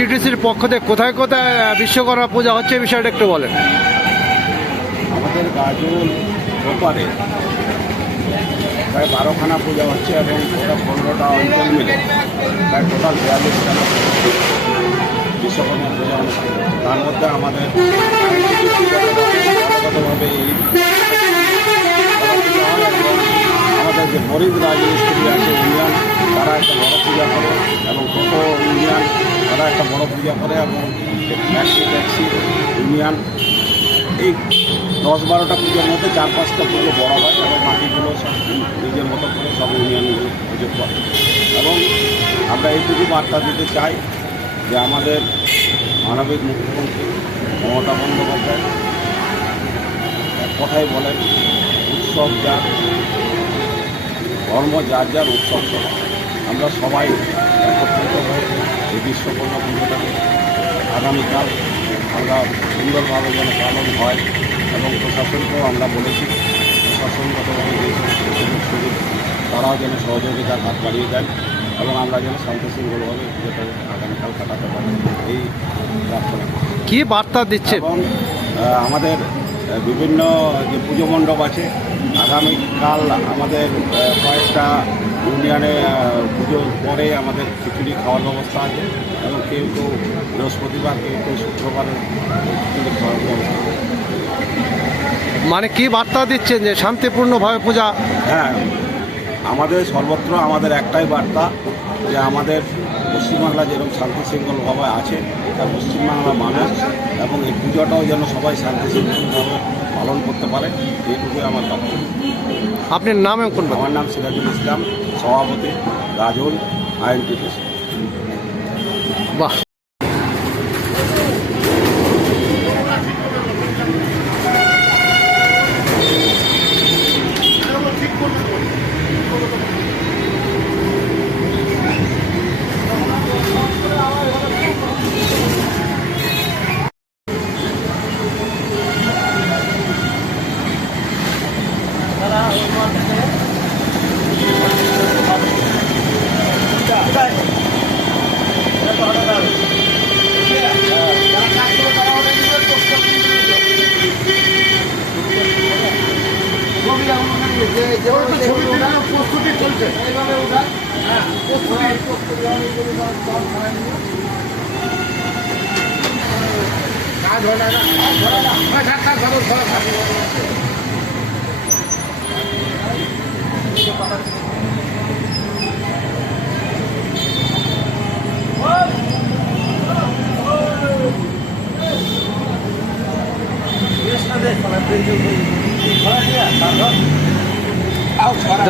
আইএনটিটিসির পক্ষ থেকে কোথায় কোথায় বিশ্বকর্মা পূজা হচ্ছে এই বিষয়টা একটু বলেন। আমাদের গাজল ওপারে প্রায় বারোখানা পূজা হচ্ছে এবং পনেরোটা অঞ্চল মিলে প্রায় টোটাল বিয়াল্লিশটা বিশ্বকর্মা পূজা তার মধ্যে আমাদের এই আমাদের যে মরিদ রাজমিস্ত্রি আছে ইউনিয়ন তারা একটা বড় পূজা করে এবং টোটো ইউনিয়ন তারা একটা বড় পূজা করে এবং ট্যাক্সি ট্যাক্সি ইউনিয়ন এই দশ বারোটা পুজোর মধ্যে চার পাঁচটা পুজো বড় হয় এবং বাকিগুলো সব নিজের মতো করে সব ইউনিয়নগুলো পুজো করে। এবং আমরা এইটুকু বার্তা দিতে চাই যে আমাদের মানবিক মুখ্যমন্ত্রী মমতা বন্দ্যোপাধ্যায় এক কথাই বলেন, উৎসব যার, ধর্ম যার যার উৎসব সবার। আমরা সবাই একত্রিত হয়ে এই বিশ্বকর্মা পুজোটাকে আগামীকাল আমরা সুন্দরভাবে যেন পালন হয় এবং প্রশাসনকেও আমরা বলেছি প্রশাসনগতভাবে যে সমস্ত সুযোগ সুবিধা তারাও যেন সহযোগিতার হাত বাড়িয়ে দেয় এবং আমরা যেন শান্তিশৃঙ্খলভাবে পুজোটা আগামীকাল কাটাতে পারি এই প্রার্থনা। কি বার্তা দিচ্ছে এবং আমাদের বিভিন্ন যে পুজো মণ্ডপ আছে আগামীকাল আমাদের কয়েকটা ইউনিয়নে পুজোর পরে আমাদের খিচুড়ি খাওয়ার ব্যবস্থা আছে এবং কেউ কেউ বৃহস্পতিবার কেউ কেউ শুক্রবারে খিচুড়ি খাওয়ার ব্যবস্থা মানে কি বার্তা দিচ্ছেন যে শান্তিপূর্ণভাবে পূজা? হ্যাঁ আমাদের সর্বত্র আমাদের একটাই বার্তা যে আমাদের পশ্চিমবাংলা যেরকম শান্তি শৃঙ্খলভাবে আছে তা পশ্চিমবাংলা মানুষ এবং এই পুজোটাও যেন সবাই শান্তি শৃঙ্খলভাবে পালন করতে পারে এইটুকুই আমার কথা আপনার নাম এখন কোন আমার নাম সিরাজুল ইসলাম সভাপতি রাজুল আইন বাহ। যেভাবে ছবি তোলার চলছে। এইভাবে হ্যাঁ প্রস্তুতি কাজ হয় হ্যাঁ, হ্যাঁ, হ্যাঁ, না কাজ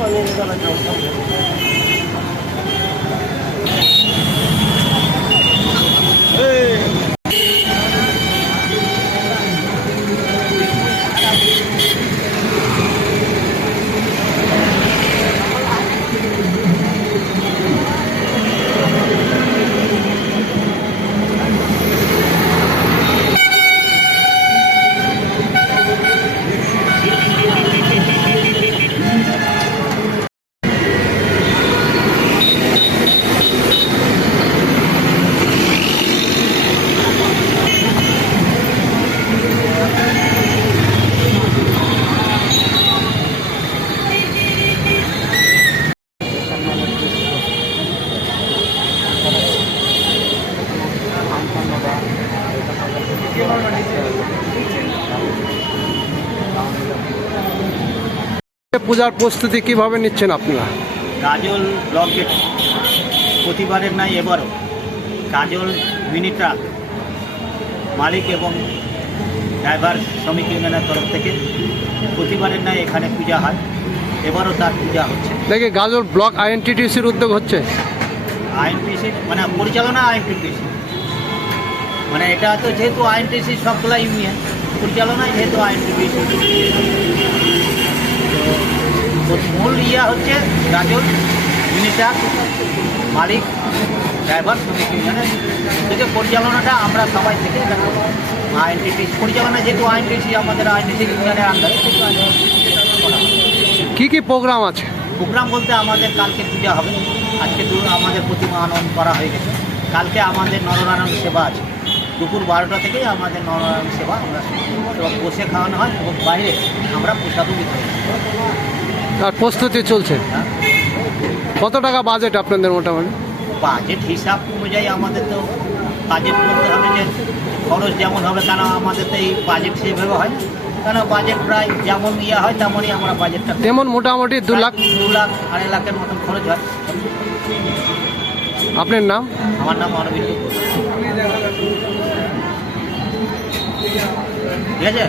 방에오다가 면. পূজার প্রস্তুতি কীভাবে নিচ্ছেন আপনারা? গাজল ব্লকের প্রতিবারের নাই এবারও গাজল মিনি ট্রাক মালিক এবং ড্রাইভার শ্রমিক ইউনিয়নের তরফ থেকে প্রতিবারের ন্যায় এখানে পূজা হয়। এবারও তার পূজা হচ্ছে। দেখি গাজল ব্লক আইএনটিটিসির উদ্যোগ হচ্ছে? আইএনটিসি মানে পরিচালনা আইএনটিসি মানে এটা তো যেহেতু আইএনটিসি সবগুলা ইউনিয়ন পরিচালনায় যেহেতু আইএনটিসি। তো মূল ইয়া হচ্ছে গাজল মিনিটার মালিক ড্রাইভার শ্রমিক ইউনিয়নের থেকে পরিচালনাটা আমরা সবাই থেকে আইএনটিসি পরিচালনা যেহেতু আইএনটিসি আমাদের আইএনটিসি ইউনিয়নের আন্ডারে। কি কি প্রোগ্রাম আছে? প্রোগ্রাম বলতে আমাদের কালকে পূজা হবে। আজকে আমাদের প্রতিমা আনন্দ করা হয়ে গেছে। কালকে আমাদের নরনারায়ণ সেবা আছে। দুপুর বারোটা থেকেই আমাদের নরনারায়ণ সেবা আমরা এবং বসে খাওয়ানো হয় এবং বাইরে আমরা প্রসাদও করি। আর প্রস্তুতি চলছে? হ্যাঁ? কত টাকা বাজেট আপনাদের মোটামুটি? বাজেট হিসাব অনুযায়ী আমাদের তো বাজেট করতে হবে যে খরচ যেমন হবে কেন আমাদের তো এই বাজেট সেভাবে হয়। কেন বাজেট প্রায় যেমন ইয়ে হয় তেমনই আমরা বাজেটটা তেমন মোটামুটি দু লাখ দু লাখ আড়াই লাখের মতন খরচ হয়। আপনার নাম? আমার নাম অরবিন্দ। 别介